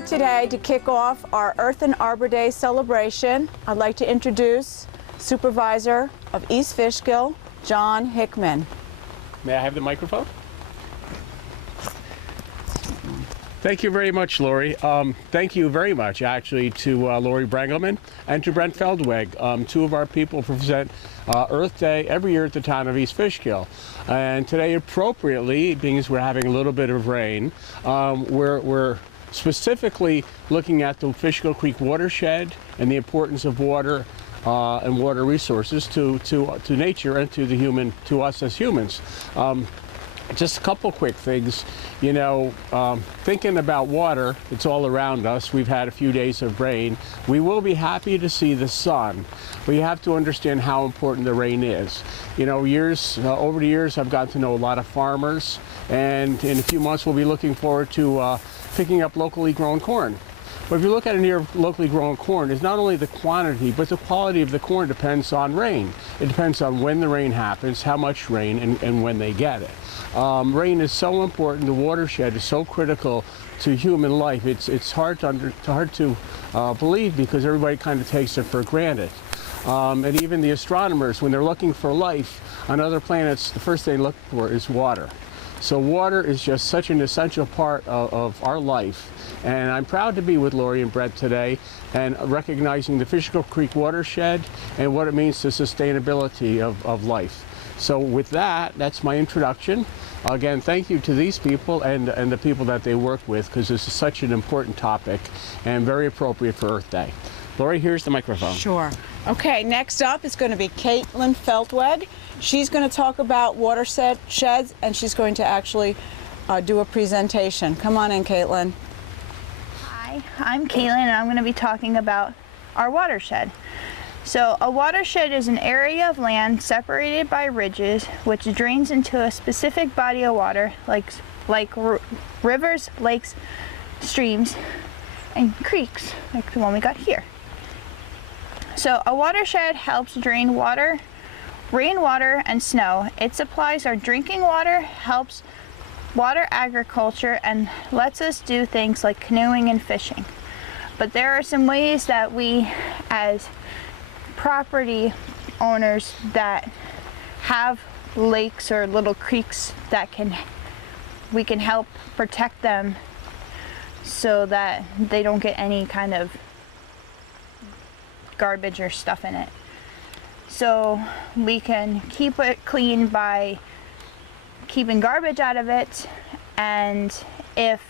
Here today to kick off our Earth and Arbor Day celebration, I'd like to introduce Supervisor of East Fishkill, John Hickman. May I have the microphone? Thank you very much, Lori. Thank you very much, actually, to Lori Brangelman and to Brent Feldweg, two of our people who present Earth Day every year at the town of East Fishkill. And today, appropriately, being as we're having a little bit of rain, we're specifically looking at the Fishkill Creek watershed and the importance of water and water resources to nature and to us as humans. Just a couple quick things. You know, thinking about water, it's all around us. We've had a few days of rain. We will be happy to see the sun, but you have to understand how important the rain is. You know, over the years, I've gotten to know a lot of farmers, and in a few months, we'll be looking forward to picking up locally grown corn. But if you look at a near locally grown corn, it's not only the quantity, but the quality of the corn depends on rain. It depends on when the rain happens, how much rain, and when they get it. Rain is so important. The watershed is so critical to human life. It's hard to believe because everybody kind of takes it for granted. And even the astronomers, when they're looking for life on other planets, the first thing they look for is water. So water is just such an essential part of our life. And I'm proud to be with Lori and Brett today and recognizing the Fishkill Creek watershed and what it means to sustainability of life. So with that, that's my introduction. Again, thank you to these people and the people that they work with, because this is such an important topic and very appropriate for Earth Day. Lori, here's the microphone. Sure. Okay, next up is going to be Caitlin Feldweg. She's going to talk about watersheds, and she's going to actually do a presentation. Come on in, Caitlin. Hi, I'm Caitlin, and I'm going to be talking about our watershed. So a watershed is an area of land separated by ridges which drains into a specific body of water like rivers, lakes, streams, and creeks like the one we got here. So a watershed helps drain water, rainwater, and snow. It supplies our drinking water, helps water agriculture, and lets us do things like canoeing and fishing. But there are some ways that we as property owners that have lakes or little creeks that we can help protect them so that they don't get any kind of garbage or stuff in it. So we can keep it clean by keeping garbage out of it, and if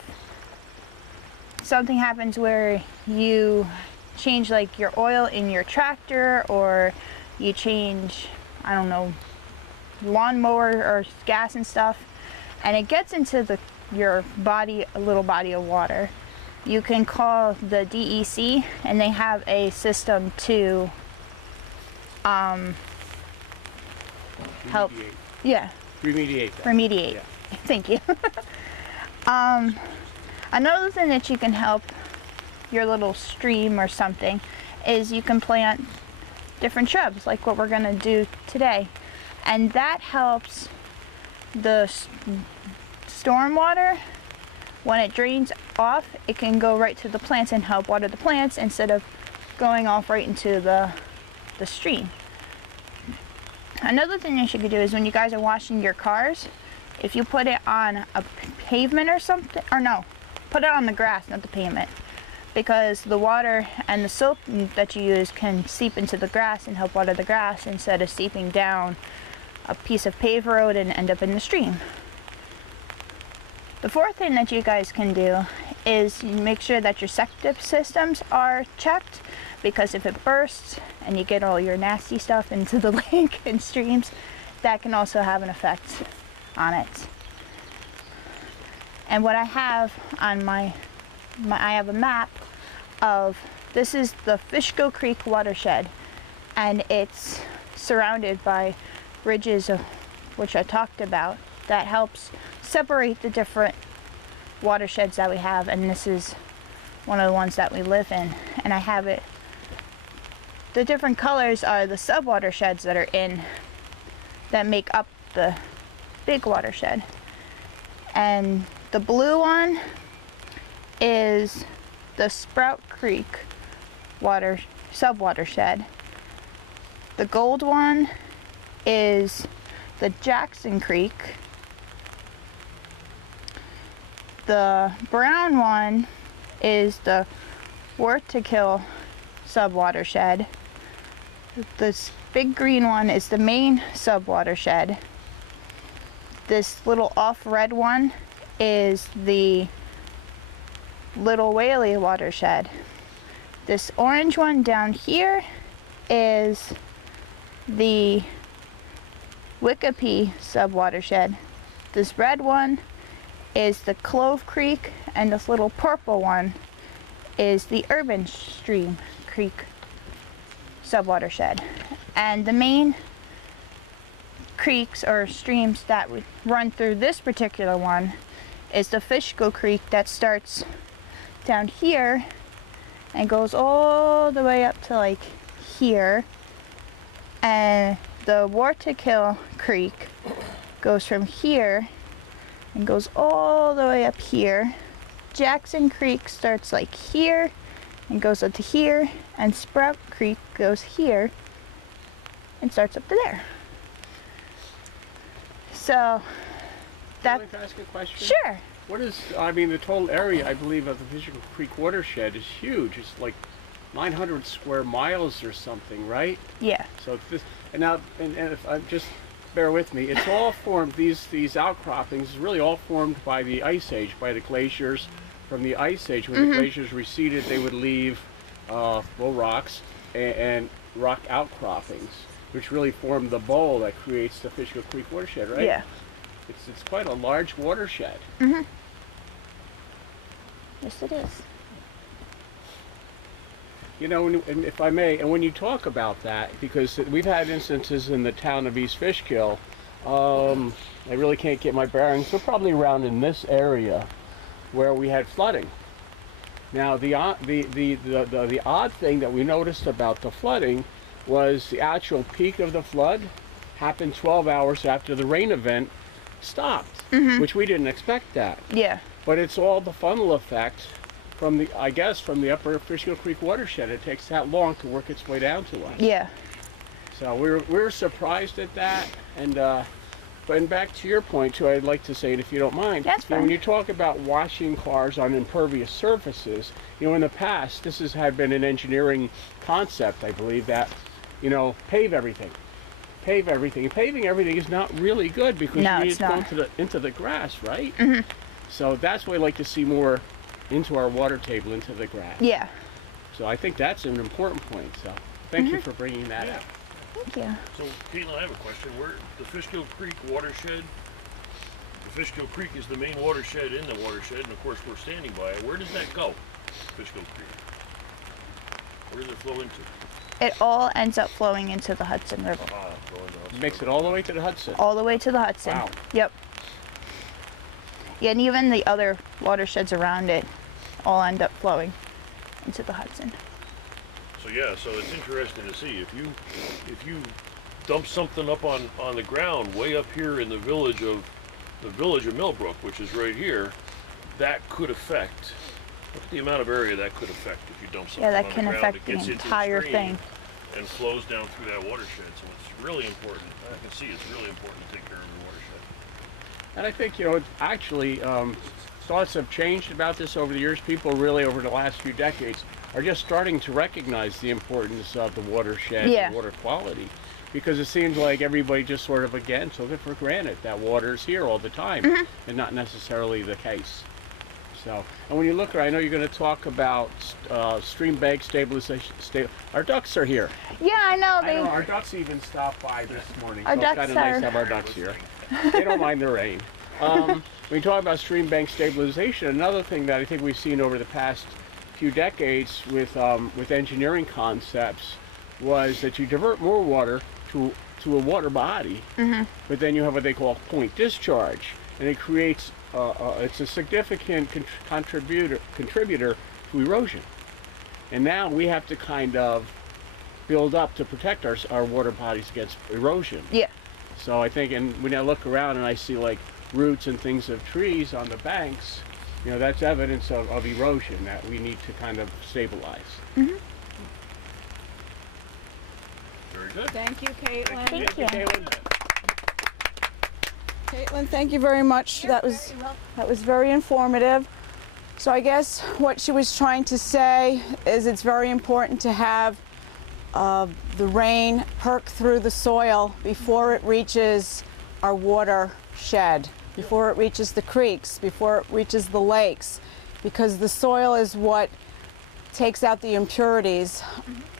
something happens where you change like your oil in your tractor, or you change, I don't know, lawnmower or gas and stuff, and it gets into your body, a little body of water, you can call the DEC, and they have a system to help. Yeah. Remediate that. Remediate. Yeah. Thank you. Another thing that you can help your little stream or something is you can plant different shrubs like what we're going to do today, and that helps the storm water. When it drains off, it can go right to the plants and help water the plants instead of going off right into the stream. Another thing that you could do is when you guys are washing your cars, if you put it on a pavement or something, or no, put it on the grass, not the pavement, because the water and the soap that you use can seep into the grass and help water the grass instead of seeping down a piece of paved road and end up in the stream. The fourth thing that you guys can do is make sure that your septic systems are checked, because if it bursts and you get all your nasty stuff into the lake and streams, that can also have an effect on it. And what I have on I have a map of, this is the Fishkill Creek watershed, and it's surrounded by ridges of which I talked about that helps separate the different watersheds that we have, and this is one of the ones that we live in. And I have it, the different colors are the sub watersheds that make up the big watershed. And the blue one is the Sprout Creek subwatershed. The gold one is the Jackson Creek. The brown one is the Fishkill subwatershed. This big green one is the main subwatershed. This little off red one is the Little Whaley watershed. This orange one down here is the Wikipi subwatershed. This red one is the Clove Creek, and this little purple one is the Urban Stream Creek subwatershed. And the main creeks or streams that would run through this particular one is the Fishkill Creek that starts down here and goes all the way up to like here, and the Fishkill Creek goes from here and goes all the way up here. Jackson Creek starts like here and goes up to here, and Sprout Creek goes here and starts up to there. So that. Can I ask a question? Sure. What is, I mean, the total area, I believe, of the Fishkill Creek watershed is huge. It's like 900 square miles or something, right? Yeah. So it's this, and now, and if I just bear with me, it's all formed, these outcroppings, is really all formed by the Ice Age, by the glaciers from the Ice Age. When the glaciers receded, they would leave rocks and rock outcroppings, which really form the bowl that creates the Fishkill Creek watershed, right? Yeah. It's quite a large watershed. Yes, it is. You know, and if I may, and when you talk about that, because we've had instances in the town of East Fishkill, I really can't get my bearings. We're probably around in this area where we had flooding. Now, the odd thing that we noticed about the flooding was the actual peak of the flood happened 12 hours after the rain event stopped, which we didn't expect that. Yeah. But it's all the funnel effect from the, I guess, from the upper Fishkill Creek watershed. It takes that long to work its way down to us. Yeah. So we're surprised at that. And back to your point too, I'd like to say it if you don't mind. That's fine. When you talk about washing cars on impervious surfaces, you know, in the past, this had been an engineering concept, I believe, that, you know, pave everything. Pave everything. And paving everything is not really good because No, you need it's to go not. into the grass, right? So that's why I like to see more into our water table, into the grass. Yeah. So I think that's an important point. So thank you for bringing that up. Thank you. So, Caitlin, I have a question. Where the Fishkill Creek watershed, the Fishkill Creek is the main watershed in the watershed, and of course we're standing by it. Where does that go, Fishkill Creek? Where does it flow into? It all ends up flowing into the Hudson River. Going to us. Makes it all the way to the Hudson. All the way to the Hudson. Wow. Yep. Yeah, and even the other watersheds around it all end up flowing into the Hudson. So yeah, so it's interesting to see if you dump something up on the ground way up here in the village of Millbrook, which is right here, that could affect. Look at the amount of area that could affect if you dump something Yeah, that on can the ground. affect It gets the into entire stream thing. and flows down through that watershed. So it's really important. I can see it's really important to take care of the watershed. And I think, you know, actually, thoughts have changed about this over the years. People really, over the last few decades, are just starting to recognize the importance of the watershed and water quality. Because it seems like everybody just sort of, again, took it for granted that water's here all the time, and not necessarily the case. So, and when you look, I know you're going to talk about stream bank stabilization. Our ducks are here. Yeah, I know. I know, our ducks even stopped by this morning, Our so it's ducks kind of nice are- to have our ducks here. They don't mind the rain. When you talk about stream bank stabilization, another thing that I think we've seen over the past few decades with engineering concepts was that you divert more water to a water body, but then you have what they call point discharge, and it creates it's a significant contributor to erosion. And now we have to kind of build up to protect our water bodies against erosion. Yeah. So I think, and when I look around and I see like roots and things of trees on the banks, you know, that's evidence of erosion that we need to kind of stabilize. Very good. Thank you, Caitlin. Thank you. Caitlin, thank you very much. That was very informative. So I guess what she was trying to say is it's very important to have the rain perk through the soil before it reaches our watershed, before it reaches the creeks, before it reaches the lakes, because the soil is what takes out the impurities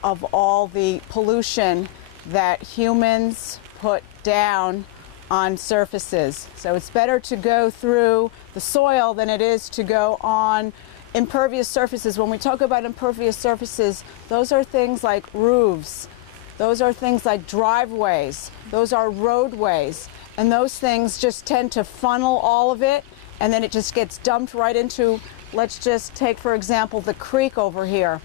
of all the pollution that humans put down on surfaces. So it's better to go through the soil than it is to go on impervious surfaces. When we talk about impervious surfaces, those are things like roofs, those are things like driveways, those are roadways, and those things just tend to funnel all of it, and then it just gets dumped right into, let's just take for example the creek over here.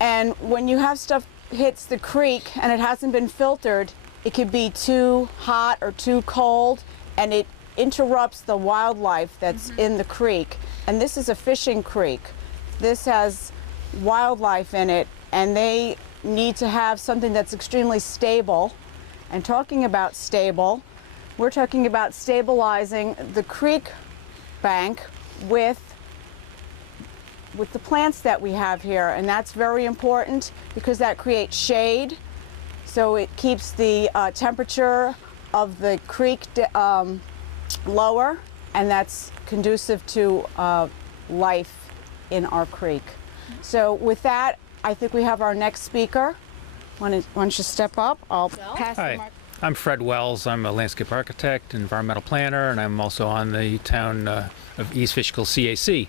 And when you have stuff hits the creek and it hasn't been filtered, it could be too hot or too cold, and it interrupts the wildlife that's in the creek. And this is a fishing creek. This has wildlife in it, and they need to have something that's extremely stable. And talking about stable, we're talking about stabilizing the creek bank with the plants that we have here, and that's very important because that creates shade. So it keeps the temperature of the creek lower, and that's conducive to life in our creek. So with that, I think we have our next speaker. Why don't you step up? I'll pass the Hi, mic. I'm Fred Wells. I'm a landscape architect, environmental planner, and I'm also on the town of East Fishkill CAC.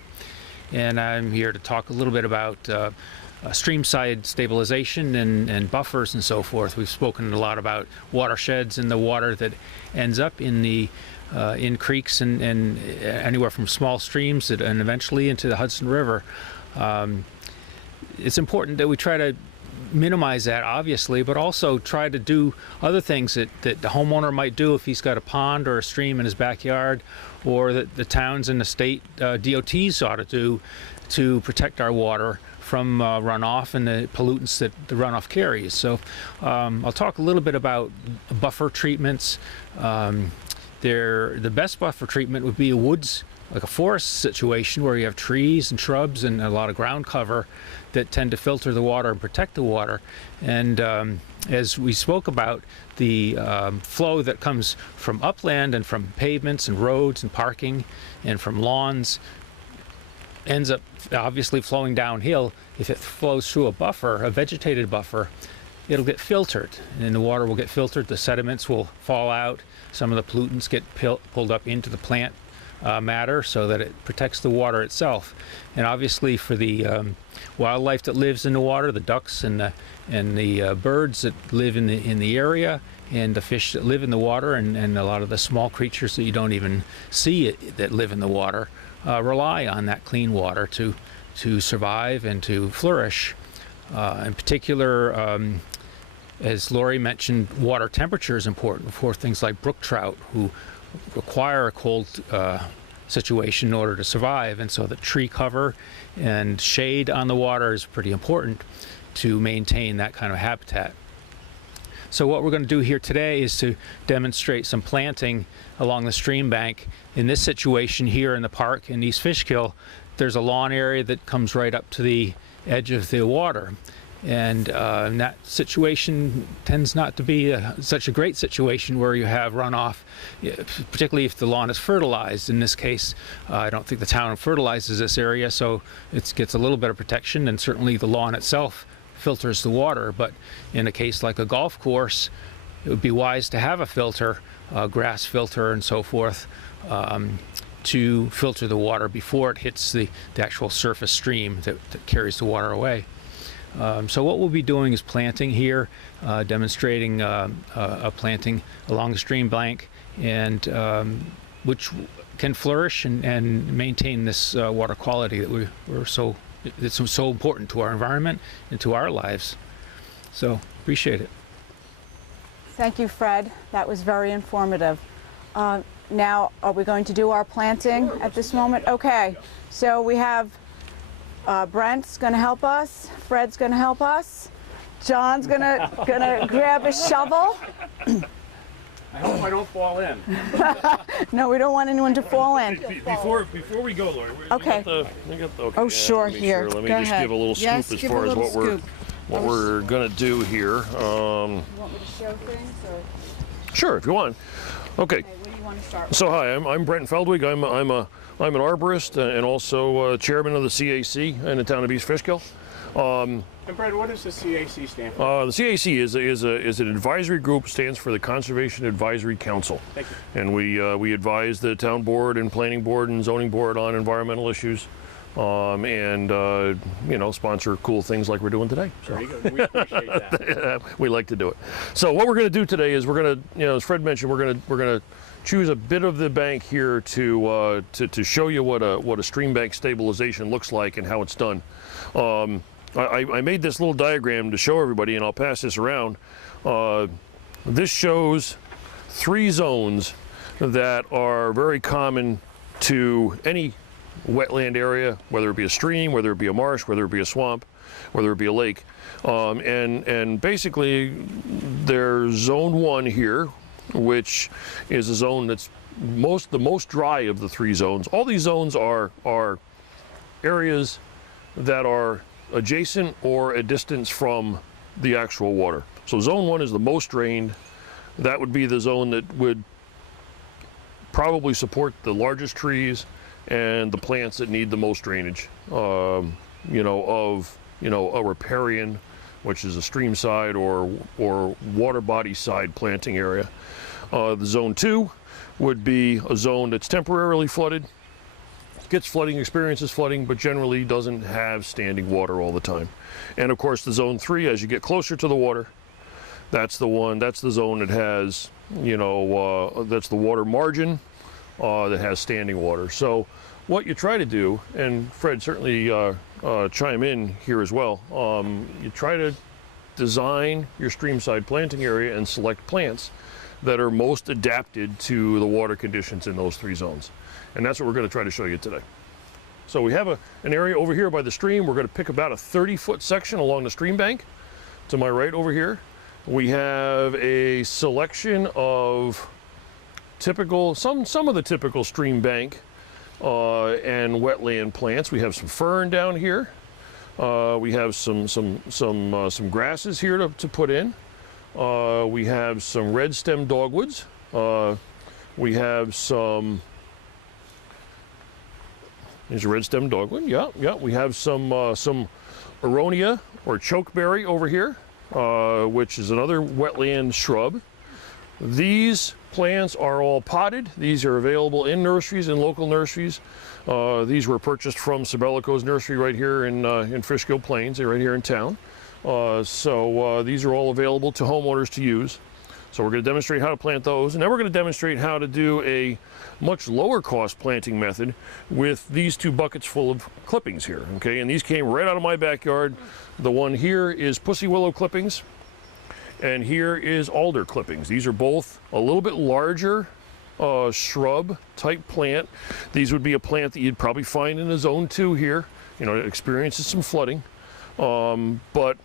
And I'm here to talk a little bit about streamside stabilization and buffers and so forth. We've spoken a lot about watersheds and the water that ends up in the in creeks and anywhere from small streams and eventually into the Hudson River. It's important that we try to minimize that, obviously, but also try to do other things that the homeowner might do if he's got a pond or a stream in his backyard, or that the towns and the state DOTs ought to do to protect our water from runoff and the pollutants that the runoff carries. So I'll talk a little bit about buffer treatments. The best buffer treatment would be a woods, like a forest situation where you have trees and shrubs and a lot of ground cover that tend to filter the water and protect the water. And as we spoke about, the flow that comes from upland and from pavements and roads and parking and from lawns ends up obviously flowing downhill. If it flows through a buffer, a vegetated buffer, it'll get filtered, and the water will get filtered, the sediments will fall out, some of the pollutants get pulled up into the plant matter so that it protects the water itself. And obviously for the wildlife that lives in the water, the ducks and the birds that live in the area, and the fish that live in the water, and a lot of the small creatures that you don't even see that live in the water, rely on that clean water to survive and to flourish. In particular, as Lori mentioned, water temperature is important for things like brook trout, who require a cold situation in order to survive, and so the tree cover and shade on the water is pretty important to maintain that kind of habitat. So what we're going to do here today is to demonstrate some planting along the stream bank. In this situation here in the park in East Fishkill, there's a lawn area that comes right up to the edge of the water. And that situation tends not to be such a great situation where you have runoff, particularly if the lawn is fertilized. In this case, I don't think the town fertilizes this area, so it gets a little bit of protection, and certainly the lawn itself filters the water. But in a case like a golf course, it would be wise to have a filter, a grass filter and so forth, to filter the water before it hits the actual surface stream that carries the water away. So what we'll be doing is planting here, demonstrating a planting along the stream bank, and which can flourish and maintain this water quality that it's so important to our environment and to our lives. So appreciate it. Thank you, Fred. That was very informative. now, are we going to do our planting at this moment? Okay, so we have Brent's going to help us, Fred's going to help us, John's gonna grab a shovel. I hope I don't fall in. No, we don't want anyone to fall in. Before we go, Lori, Okay. okay. Oh, sure, here. Let me Go just ahead. give a little scoop Yes, as give far a as little what scoop. we're gonna do here. You want me to show things, or Sure, if you want. Okay. okay, what do you want to start with? So hi, I'm Brent Feldwig. I'm an arborist and also chairman of the CAC in the town of East Fishkill. And Brad, what does the CAC stand for? The CAC is an advisory group, stands for the Conservation Advisory Council. Thank you. And we advise the town board and planning board and zoning board on environmental issues, and you know, sponsor cool things like we're doing today. So. Very good. We appreciate that. We like to do it. So what we're going to do today is we're going to, you know, as Fred mentioned, we're going to choose a bit of the bank here to show you what a stream bank stabilization looks like and how it's done. I made this little diagram to show everybody, and I'll pass this around. This shows 3 zones that are very common to any wetland area, whether it be a stream, whether it be a marsh, whether it be a swamp, whether it be a lake. And basically, there's zone 1 here, which is a zone that's the most dry of the 3 zones. All these zones are areas that are adjacent or a distance from the actual water. So zone 1 is the most drained. That would be the zone that would probably support the largest trees and the plants that need the most drainage. You know, a riparian, which is a stream side or water body side planting area. The zone 2 would be a zone that's temporarily flooded, gets flooding, experiences flooding, but generally doesn't have standing water all the time. And of course the zone 3, as you get closer to the water, that's the zone that has, you know, that's the water margin that has standing water. So what you try to do, and Fred certainly chime in here as well, you try to design your streamside planting area and select plants that are most adapted to the water conditions in those 3 zones. And that's what we're going to try to show you today. So we have an area over here by the stream. We're going to pick about a 30-foot section along the stream bank. To my right over here, we have a selection of typical, some of the typical stream bank and wetland plants. We have some fern down here. We have some grasses here to put in. We have some red stem dogwoods. We have some. There's a red stem dogwood. Yeah. We have some aronia or chokeberry over here, which is another wetland shrub. These plants are all potted. These are available in nurseries, in local nurseries. These were purchased from Sabelico's nursery right here in Fishkill Plains. They're right here in town. So these are all available to homeowners to use. So we're going to demonstrate how to plant those, and then we're going to demonstrate how to do a much lower cost planting method with these 2 buckets full of clippings here. Okay, and these came right out of my backyard. The one here is pussy willow clippings, and here is alder clippings. These are both a little bit larger shrub type plant. These would be a plant that you'd probably find in a zone 2 here. You know, it experiences some flooding, but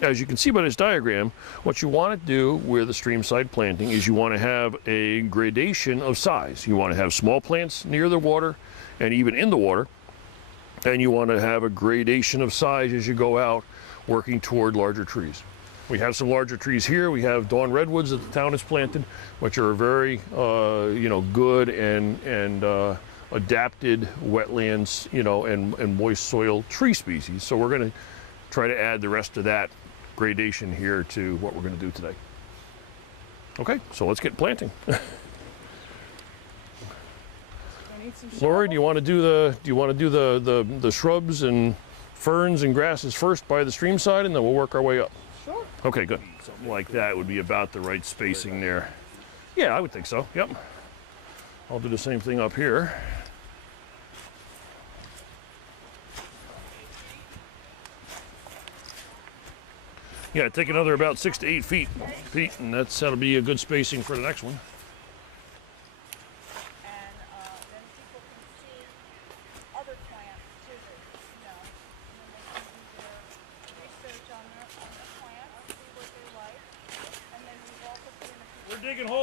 as you can see by this diagram, what you want to do with a streamside planting is you want to have a gradation of size. You want to have small plants near the water and even in the water, and you want to have a gradation of size as you go out working toward larger trees. We have some larger trees here. We have dawn redwoods that the town has planted, which are very you know, good and adapted wetlands, you know, and moist soil tree species. So we're going to try to add the rest of that gradation here to what we're going to do today. Okay, so let's get planting. Lori, do you want to do the shrubs and ferns and grasses first by the stream side, and then we'll work our way up? Sure. Okay, good. Something like that would be about the right spacing there. Yeah, I would think so. Yep. I'll do the same thing up here. Yeah, take another about 6 to 8 feet, and that'll be a good spacing for the next one.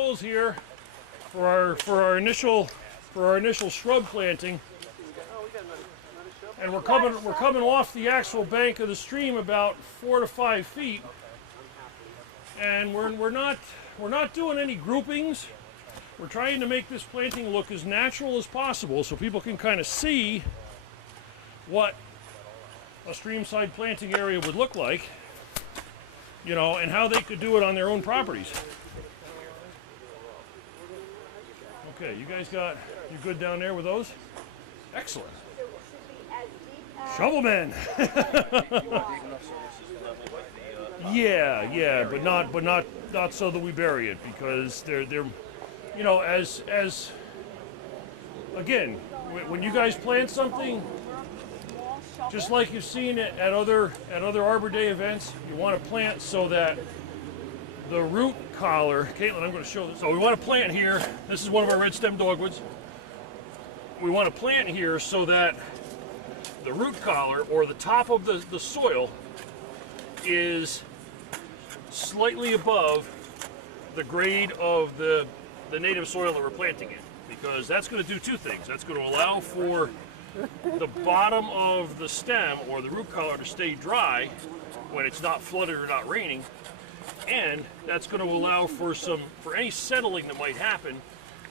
soils here for our initial shrub planting. And we're coming off the actual bank of the stream about 4 to 5 feet. And we're not doing any groupings. We're trying to make this planting look as natural as possible so people can kind of see what a streamside planting area would look like, you know, and how they could do it on their own properties. Okay, you guys you good down there with those? Excellent. Shovelman. Yeah, but not so that we bury it, because they're you know, as again, when you guys plant something, just like you've seen it at other Arbor Day events, you want to plant so that the root collar, Caitlin, I'm going to show this. So we want to plant here. This is one of our red stem dogwoods. We want to plant here so that the root collar, or the top of the soil, is slightly above the grade of the native soil that we're planting in, because that's going to do two things. That's going to allow for the bottom of the stem, or the root collar, to stay dry when it's not flooded or not raining, and that's going to allow for any settling that might happen.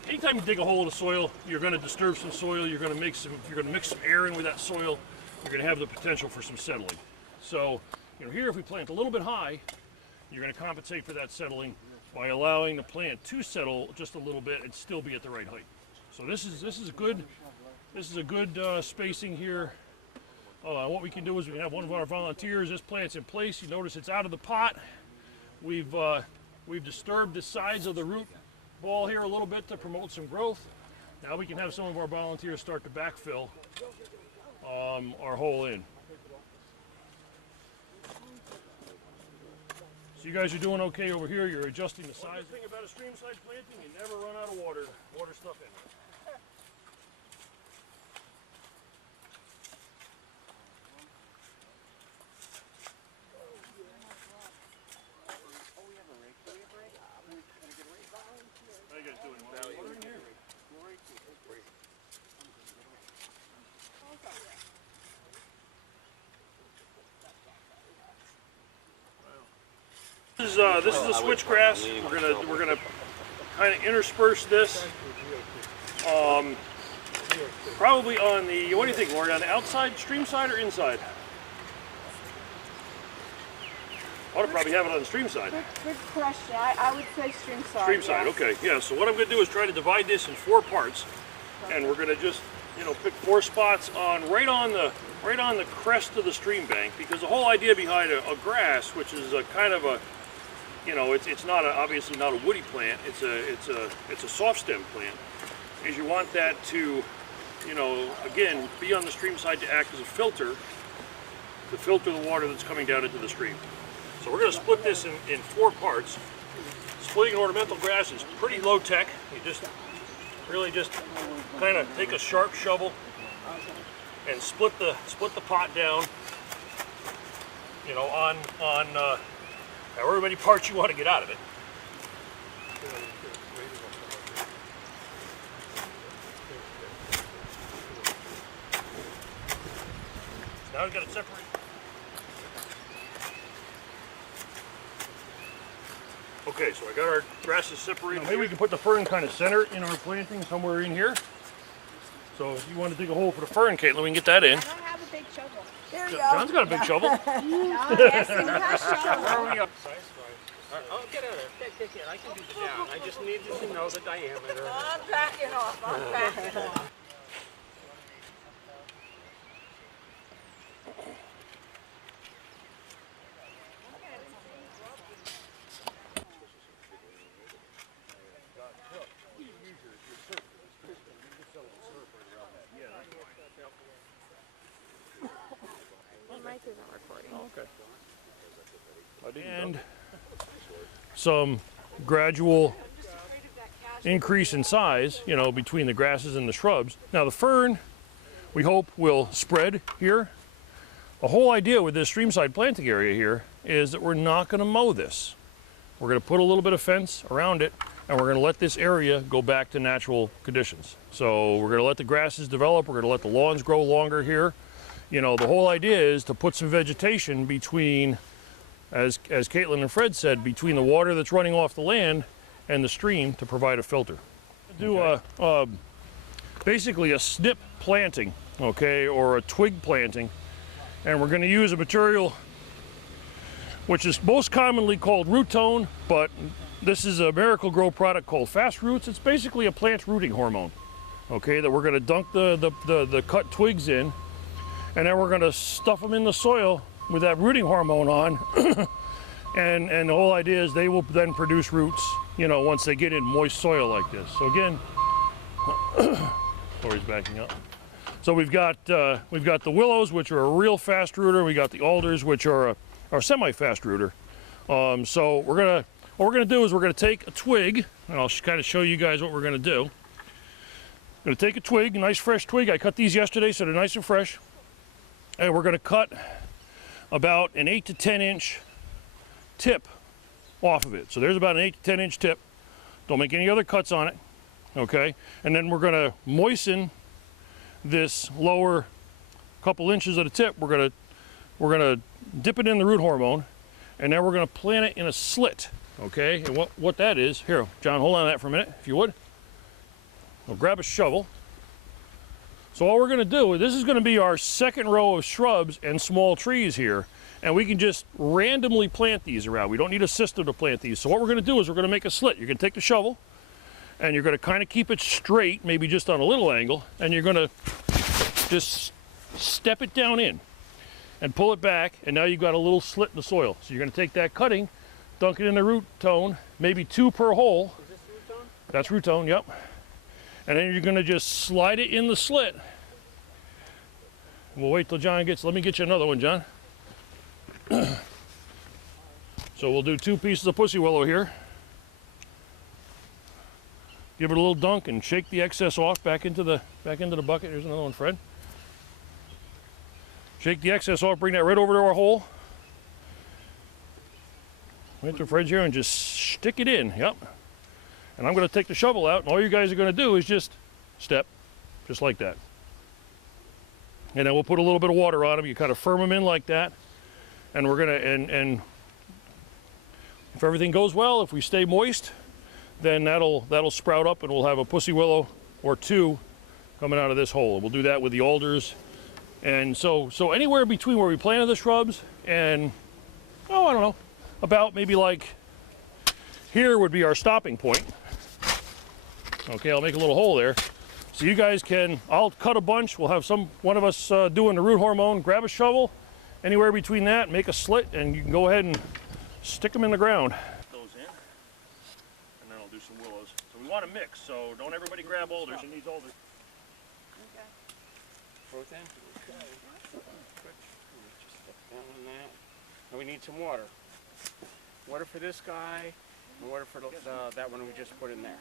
Anytime you dig a hole in the soil, you're going to disturb some soil. You're going to mix some air in with that soil. You're going to have the potential for some settling. So, you know, here if we plant a little bit high, you're going to compensate for that settling by allowing the plant to settle just a little bit and still be at the right height. So this is a good spacing here. What we can do is we can have one of our volunteers. This plant's in place. You notice it's out of the pot. We've disturbed the sides of the root ball here a little bit to promote some growth. Now we can have some of our volunteers start to backfill our hole in. So you guys are doing okay over here. You're adjusting the size. The thing about a streamside planting, you never run out of water stuff in there. How you guys doing? Water in here? This is a switchgrass. We're gonna kind of intersperse this. Probably on the, what do you think, Lori? On the outside stream side or inside? I ought to probably have it on the stream side. Good question. I would say stream side. Stream side, yes. okay. Yeah, so what I'm going to do is try to divide this in 4 parts, and we're going to just, you know, pick 4 spots right on the crest of the stream bank, because the whole idea behind a grass, which is a kind of a, you know, it's not obviously not a woody plant. It's a soft stem plant. Is you want that to, you know, again, be on the stream side to act as a filter, to filter the water that's coming down into the stream. So we're going to split this in 4 parts. Splitting ornamental grass is pretty low tech. You just really just kind of take a sharp shovel and split the pot down, you know, on however many parts you want to get out of it. Now we've got it separated. Okay, so I got our grasses separated. Now maybe we can put the fern kind of center in our planting, somewhere in here. So if you want to dig a hole for the fern, Caitlin, we can get that in. I don't have a big shovel. There you go. John's got a big shovel. Yes, in my shovel. I'll get out of it. Take it. I can do the down. I just need you to know the diameter. I'm backing off. I'm backing off. And some gradual increase in size, you know, between the grasses and the shrubs. Now the fern, we hope, will spread here. The whole idea with this streamside planting area here is that we're not going to mow this. We're going to put a little bit of fence around it, and we're going to let this area go back to natural conditions. So we're going to let the grasses develop, we're going to let the lawns grow longer here. You know, the whole idea is to put some vegetation between, as Caitlin and Fred said, between the water that's running off the land and the stream to provide a filter. Do basically a snip planting, okay, or a twig planting, and we're going to use a material which is most commonly called root tone, but this is a Miracle-Gro product called Fast Roots. It's basically a plant rooting hormone, okay, that we're going to dunk the cut twigs in, and then we're going to stuff them in the soil with that rooting hormone on, and the whole idea is they will then produce roots, you know, once they get in moist soil like this. So again, Lori's backing up. So we've got the willows, which are a real fast rooter. We got the alders, which are a semi-fast rooter. So what we're gonna do is we're gonna take a twig, and I'll kind of show you guys what we're gonna do. I'm gonna take a twig, a nice fresh twig. I cut these yesterday, so they're nice and fresh. And we're gonna cut about an 8 to 10 inch tip off of it. So there's about an 8 to 10 inch tip. Don't make any other cuts on it, okay? And then we're gonna moisten this lower couple inches of the tip. We're gonna dip it in the root hormone, and then we're gonna plant it in a slit, okay? And what that is, here, John, hold on to that for a minute, if you would. We'll grab a shovel. So all we're gonna do, this is gonna be our second row of shrubs and small trees here, and we can just randomly plant these around. We don't need a system to plant these. So what we're gonna do is we're gonna make a slit. You're gonna take the shovel, and you're gonna kind of keep it straight, maybe just on a little angle, and you're gonna just step it down in and pull it back, and now you've got a little slit in the soil. So you're gonna take that cutting, dunk it in the root tone, maybe 2 per hole. Is this root tone? That's root tone, yep. And then you're gonna just slide it in the slit. We'll wait till John gets, let me get you another one, John. So we'll do 2 pieces of pussy willow here. Give it a little dunk and shake the excess off back into the bucket. Here's another one, Fred. Shake the excess off, bring that right over to our hole. Wait till Fred's here and just stick it in, yep. And I'm gonna take the shovel out, and all you guys are gonna do is just step, just like that. And then we'll put a little bit of water on them. You kind of firm them in like that. And we're gonna, and if everything goes well, if we stay moist, then that'll sprout up, and we'll have a pussy willow or 2 coming out of this hole. We'll do that with the alders. And so anywhere between where we planted the shrubs and, oh, I don't know, about maybe like here would be our stopping point. Okay, I'll make a little hole there. So you guys can, I'll cut a bunch. We'll have one of us doing the root hormone. Grab a shovel, anywhere between that, make a slit, and you can go ahead and stick them in the ground. Those in, and then I'll do some willows. So we want to mix, so don't everybody grab alders. It needs alders. Okay. Both in? Okay. Just step down on that. And we need some water. Water for this guy, and water for that one we just put in there.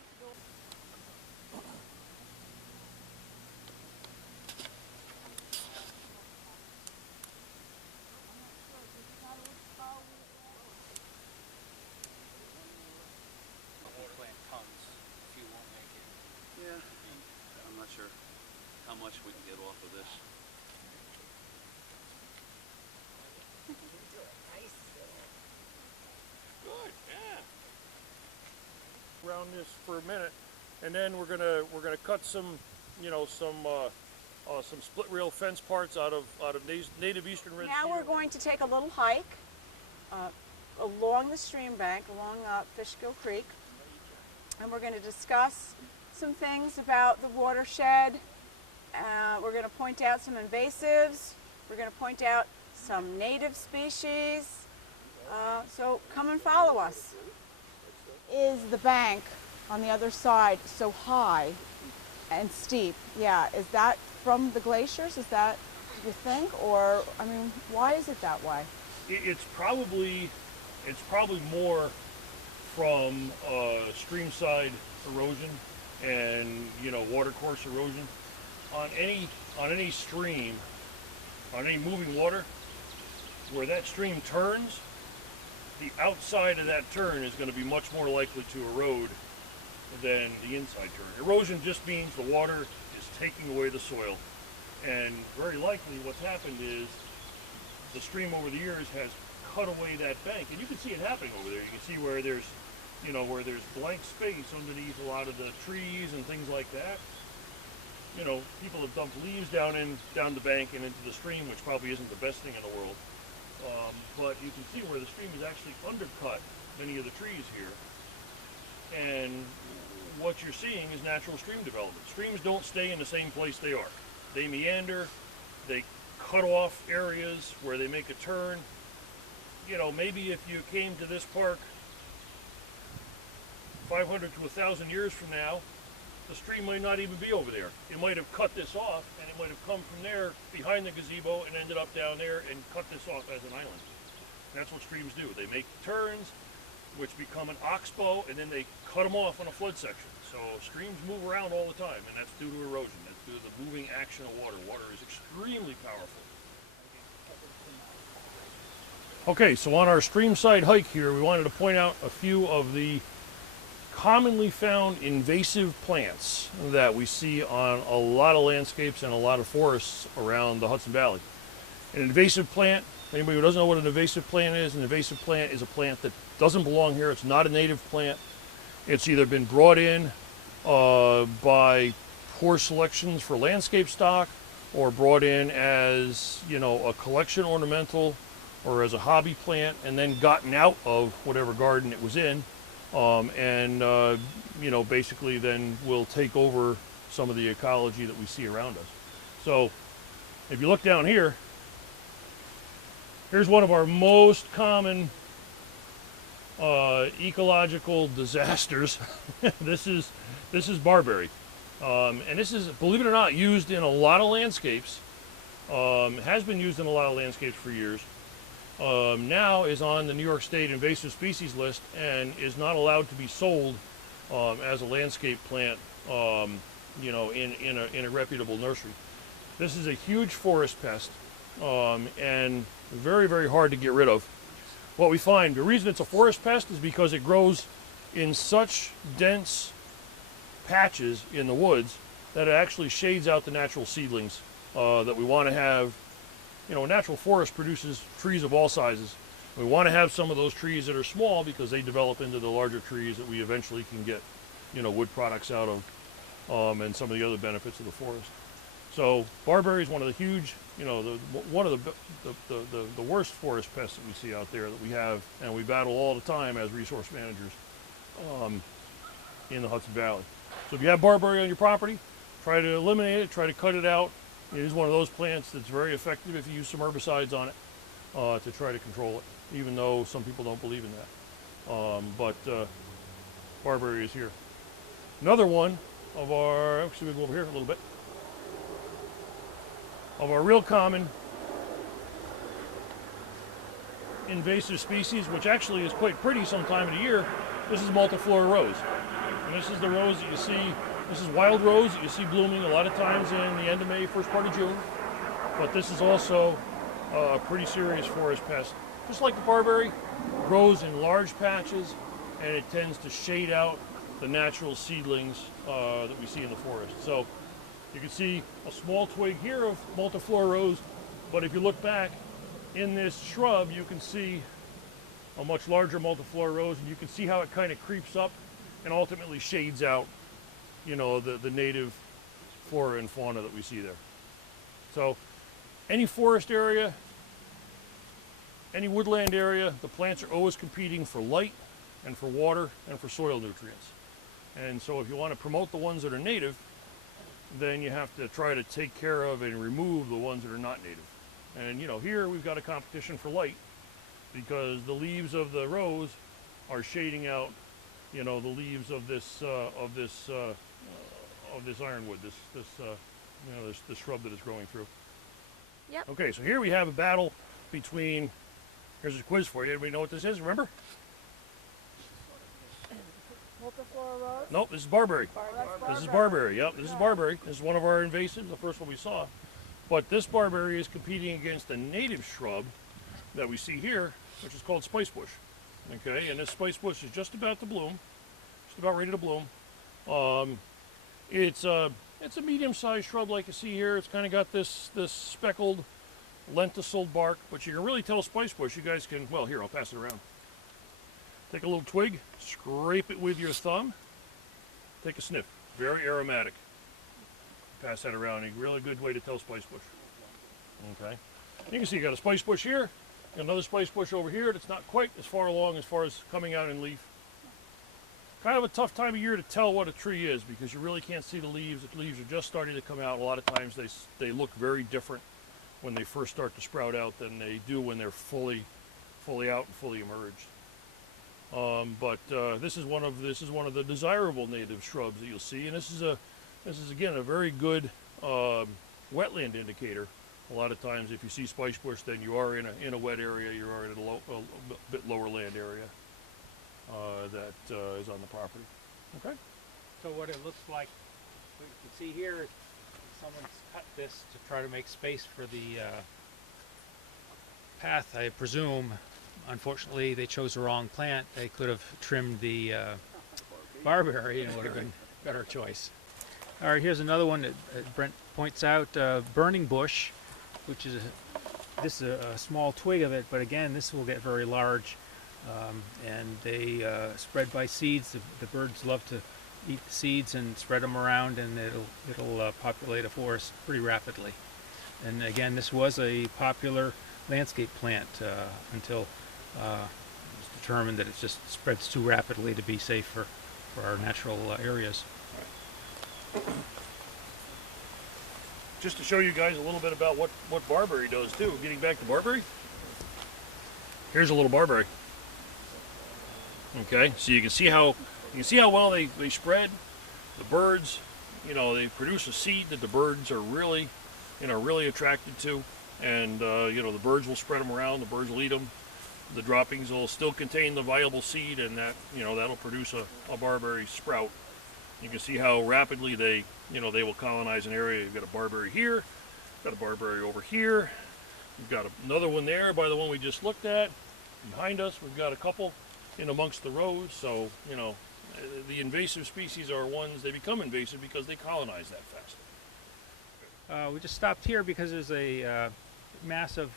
I'm not sure how much we can get off of this. Good, yeah. Around this for a minute, and then we're gonna cut some, some split rail fence parts out of native eastern red Now cedar. we're going to take a little hike along the stream bank, along Fishkill Creek, and we're going to discuss some things about the watershed. We're going to point out some invasives. We're going to point out some native species. So come and follow us. Is the bank on the other side so high and steep? Yeah, is that from the glaciers? Is that, you think? Or, I mean, why is it that way? It's probably more from streamside erosion and watercourse erosion. On any stream, on any moving water, where that stream turns, the outside of that turn is going to be much more likely to erode than the inside turn. Erosion just means the water is taking away the soil, and very likely what's happened is the stream over the years has cut away that bank, and you can see it happening over there. You can see where there's, you know, where there's blank space underneath a lot of the trees and things like that. You know, people have dumped leaves down the bank and into the stream, which probably isn't the best thing in the world. But you can see where the stream has actually undercut many of the trees here. And what you're seeing is natural stream development. Streams don't stay in the same place they are. They meander, they cut off areas where they make a turn. You know, maybe if you came to this park 500 to 1,000 years from now, the stream might not even be over there. It might have cut this off, and it might have come from there behind the gazebo and ended up down there and cut this off as an island. And that's what streams do. They make turns, which become an oxbow, and then they cut them off on a flood section. So streams move around all the time, and that's due to erosion. That's due to the moving action of water. Water is extremely powerful. Okay, so on our stream side hike here, we wanted to point out a few of the commonly found invasive plants that we see on a lot of landscapes and a lot of forests around the Hudson Valley. An invasive plant, anybody who doesn't know what an invasive plant is, an invasive plant is a plant that doesn't belong here. It's not a native plant. It's either been brought in by poor selections for landscape stock, or brought in as, you know, a collection ornamental or as a hobby plant, and then gotten out of whatever garden it was in. You know, basically then will take over some of the ecology that we see around us. So if you look down here, here's one of our most common ecological disasters. This is barberry. And this is, believe it or not, used in a lot of landscapes. Has been used in a lot of landscapes for years. Now is on the New York State invasive species list and is not allowed to be sold as a landscape plant, you know, in a reputable nursery. This is a huge forest pest and very, very hard to get rid of. What we find, the reason it's a forest pest is because it grows in such dense patches in the woods that it actually shades out the natural seedlings that we want to have. You know, a natural forest produces trees of all sizes. We want to have some of those trees that are small because they develop into the larger trees that we eventually can get, you know, wood products out of, and some of the other benefits of the forest. So barberry is one of the huge, you know, one of the worst forest pests that we see out there that we have, and we battle all the time as resource managers in the Hudson Valley. So if you have barberry on your property, try to eliminate it, try to cut it out. It is one of those plants that's very effective if you use some herbicides on it to try to control it, even though some people don't believe in that. Barberry is here. Another one of our, actually we'll go over here a little bit, of our real common invasive species, which actually is quite pretty some time of the year. This is multiflora rose. And this is the rose that you see. This is wild rose that you see blooming a lot of times in the end of May, first part of June. But this is also a pretty serious forest pest. Just like the barberry, grows in large patches, and it tends to shade out the natural seedlings that we see in the forest. So you can see a small twig here of multiflora rose, but if you look back in this shrub, you can see a much larger multiflora rose, and you can see how it kind of creeps up and ultimately shades out, you know, the native flora and fauna that we see there. So any forest area, any woodland area, the plants are always competing for light and for water and for soil nutrients. And so if you want to promote the ones that are native, then you have to try to take care of and remove the ones that are not native. And you know, here we've got a competition for light because the leaves of the rose are shading out, you know, the leaves of this ironwood, this shrub that is growing through. Yep. Okay, so here we have a battle between. Here's a quiz for you. Everybody know what this is? Remember? Multiflora rose? Nope. This is barberry. This is barberry. Yep. This is barberry. This is one of our invasives, the first one we saw. But this barberry is competing against a native shrub that we see here, which is called spice bush. Okay, and this spice bush is just about to bloom, just about ready to bloom. It's a medium-sized shrub like you see here. It's kind of got this speckled lenticel bark, but you can really tell spice bush. You guys can, well, here, I'll pass it around. Take a little twig, scrape it with your thumb, take a sniff. Very aromatic. Pass that around. A really good way to tell spice bush. Okay. You can see you got a spice bush here, another spice bush over here that's not quite as far along as far as coming out in leaf. Kind of a tough time of year to tell what a tree is because you really can't see the leaves. The leaves are just starting to come out. A lot of times they look very different when they first start to sprout out than they do when they're fully out and fully emerged. But this is one of the desirable native shrubs that you'll see, and this is again a very good wetland indicator. A lot of times, if you see spice bush, then you are in a wet area. You are in a bit lower land area that is on the property. Okay. So what it looks like, what you can see here is someone's cut this to try to make space for the path, I presume. Unfortunately, they chose the wrong plant. They could have trimmed the barberry and it would have been a better choice. All right, here's another one that Brent points out, burning bush, which is this is a small twig of it, but again, this will get very large, and they spread by seeds. The birds love to eat the seeds and spread them around, and it'll populate a forest pretty rapidly. And again, this was a popular landscape plant until it was determined that it just spreads too rapidly to be safe for our natural areas. Just to show you guys a little bit about what barberry does too. Getting back to barberry, here's a little barberry. Okay, so you can see how well they spread. The birds, they produce a seed that the birds are really attracted to, and the birds will spread them around. The birds will eat them. The droppings will still contain the viable seed, and that'll produce a barberry sprout. You can see how rapidly they will colonize an area. You've got a barberry here, got a barberry over here. We've got another one there by the one we just looked at. Behind us, we've got a couple in amongst the rows. So, the invasive species are ones, they become invasive because they colonize that fast. We just stopped here because there's a massive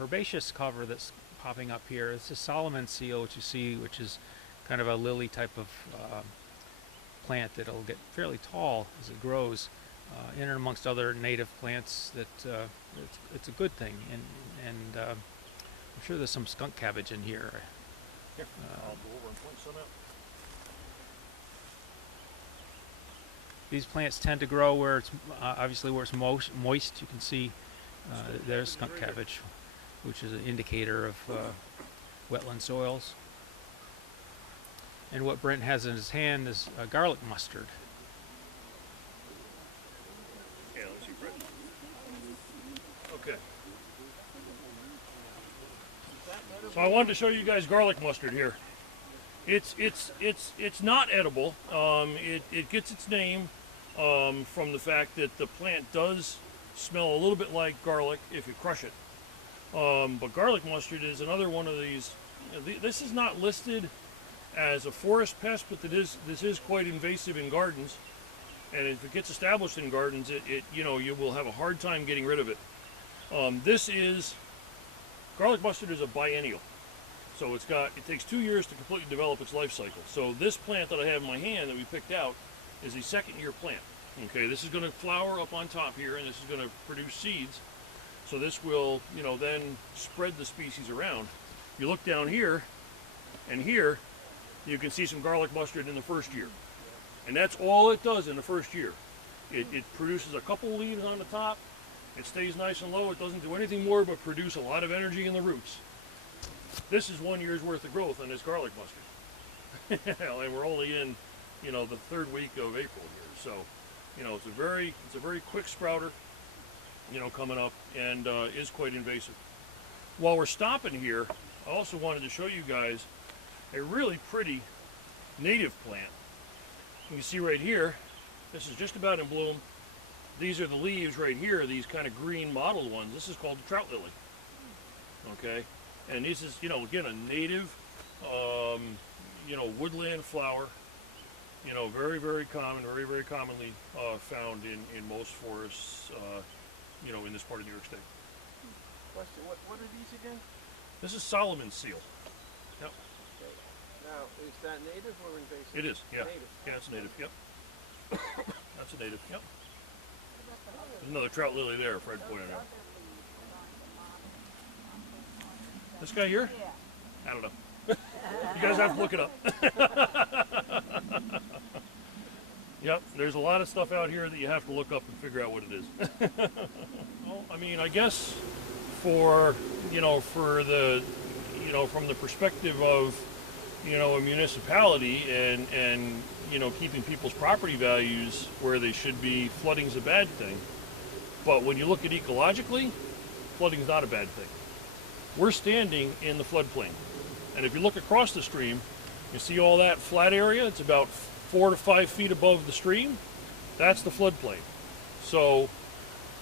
herbaceous cover that's popping up here. It's a Solomon seal, which you see, which is kind of a lily type of plant that'll get fairly tall as it grows, in and amongst other native plants. That it's a good thing, and I'm sure there's some skunk cabbage in here. Here, I'll go over and point some out. These plants tend to grow where it's obviously where it's moist. You can see there's skunk cabbage, which is an indicator of wetland soils. And what Brent has in his hand is garlic mustard. Yeah, let's see, Brent. Okay. So I wanted to show you guys garlic mustard here. It's not edible. It gets its name from the fact that the plant does smell a little bit like garlic if you crush it. But garlic mustard is another one of these. This is not listed as a forest pest, but this is quite invasive in gardens, and if it gets established in gardens, you will have a hard time getting rid of it. Garlic mustard is a biennial, so it takes 2 years to completely develop its life cycle. So this plant that I have in my hand that we picked out is a second-year plant. Okay, this is going to flower up on top here, and this is going to produce seeds. So this will, then spread the species around. You look down here, and here, you can see some garlic mustard in the first year. And that's all it does in the first year. It produces a couple leaves on the top. It stays nice and low. It doesn't do anything more but produce a lot of energy in the roots. This is 1 year's worth of growth on this garlic mustard. And we're only in, the third week of April here. So, it's a very quick sprouter, coming up, and is quite invasive. While we're stopping here, I also wanted to show you guys a really pretty native plant. You can see right here, this is just about in bloom. These are the leaves right here, these kind of green mottled ones. This is called the trout lily. Okay, and this is, again, a native, woodland flower. You know, very, very common, very commonly found in most forests, you know, in this part of New York State. Question, what are these again? This is Solomon's seal. Yep. Okay. Now, is that native or invasive? It is, yeah. Native. Yeah, it's native, yep. That's a native, yep. There's another trout lily there, Fred pointed out. This guy here? I don't know. You guys have to look it up. Yep, there's a lot of stuff out here that you have to look up and figure out what it is. Well, I mean, I guess for, you know, for the, you know, from the perspective of, you know, a municipality and you know, keeping people's property values where they should be, flooding's a bad thing. But when you look at ecologically, flooding's not a bad thing. We're standing in the floodplain. And if you look across the stream, you see all that flat area, it's about 4 to 5 feet above the stream. That's the floodplain. So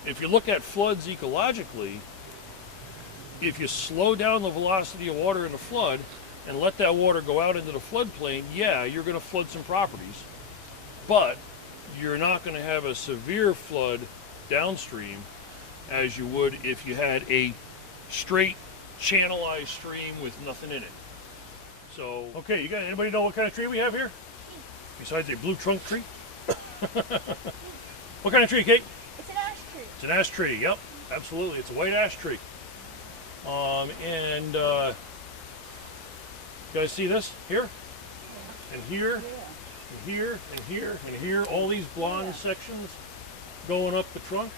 if you look at floods ecologically, if you slow down the velocity of water in a flood and let that water go out into the floodplain, yeah, you're going to flood some properties, but you're not going to have a severe flood downstream as you would if you had a straight channelized stream with nothing in it. So, okay, you guys, anybody know what kind of tree we have here? Besides a blue trunk tree? What kind of tree, Kate? It's an ash tree. It's an ash tree, yep, absolutely. It's a white ash tree. You guys see this here? And here, and here, and here, and here, all these blonde sections going up the trunk.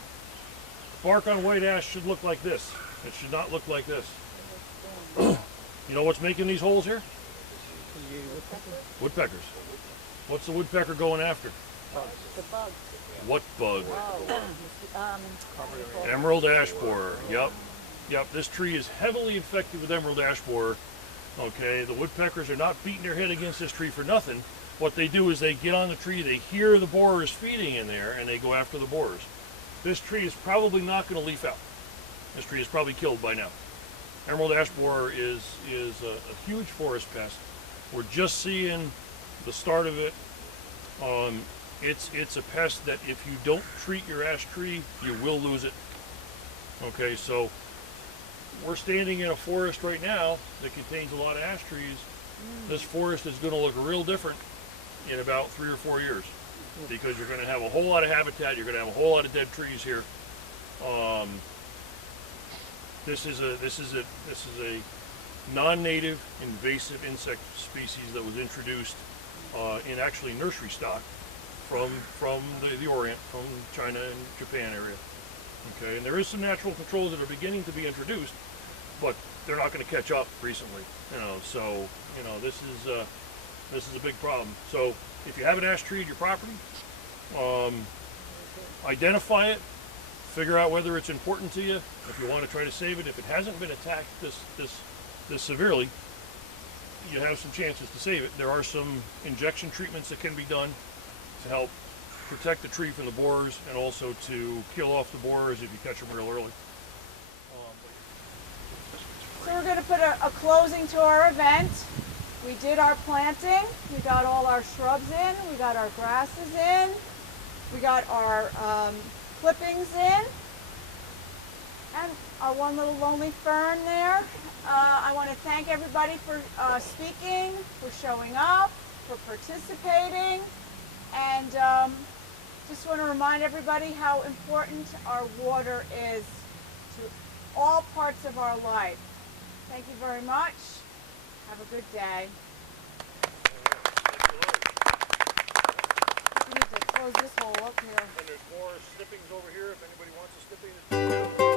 Bark on white ash should look like this. It should not look like this. You know what's making these holes here? Woodpeckers. What's the woodpecker going after? The bugs. What bug? Oh, Emerald ash borer. Yep. Yep, this tree is heavily infected with emerald ash borer. Okay, the woodpeckers are not beating their head against this tree for nothing. What they do is they get on the tree, they hear the borers feeding in there, and they go after the borers. This tree is probably not going to leaf out. This tree is probably killed by now. Emerald ash borer is a huge forest pest. We're just seeing the start of it. It's a pest that if you don't treat your ash tree, you will lose it. Okay, so we're standing in a forest right now that contains a lot of ash trees. This forest is going to look real different in about 3 or 4 years because you're going to have a whole lot of habitat. You're going to have a whole lot of dead trees here. This is a non-native invasive insect species that was introduced in actually nursery stock from the Orient, from China and Japan area. Okay, and there is some natural controls that are beginning to be introduced, but they're not going to catch up recently. You know, so you know this is a big problem. So if you have an ash tree in your property, identify it, figure out whether it's important to you. If you want to try to save it, if it hasn't been attacked this severely, you have some chances to save it. There are some injection treatments that can be done to help protect the tree from the borers and also to kill off the borers if you catch them real early. So we're going to put a closing to our event. We did our planting. We got all our shrubs in. We got our grasses in. We got our clippings in. And our one little lonely fern there. I want to thank everybody for speaking, for showing up, for participating. And just want to remind everybody how important our water is to all parts of our life. Thank you very much. Have a good day. We need to close this hole up here. And there's more snippings over here if anybody wants a snipping.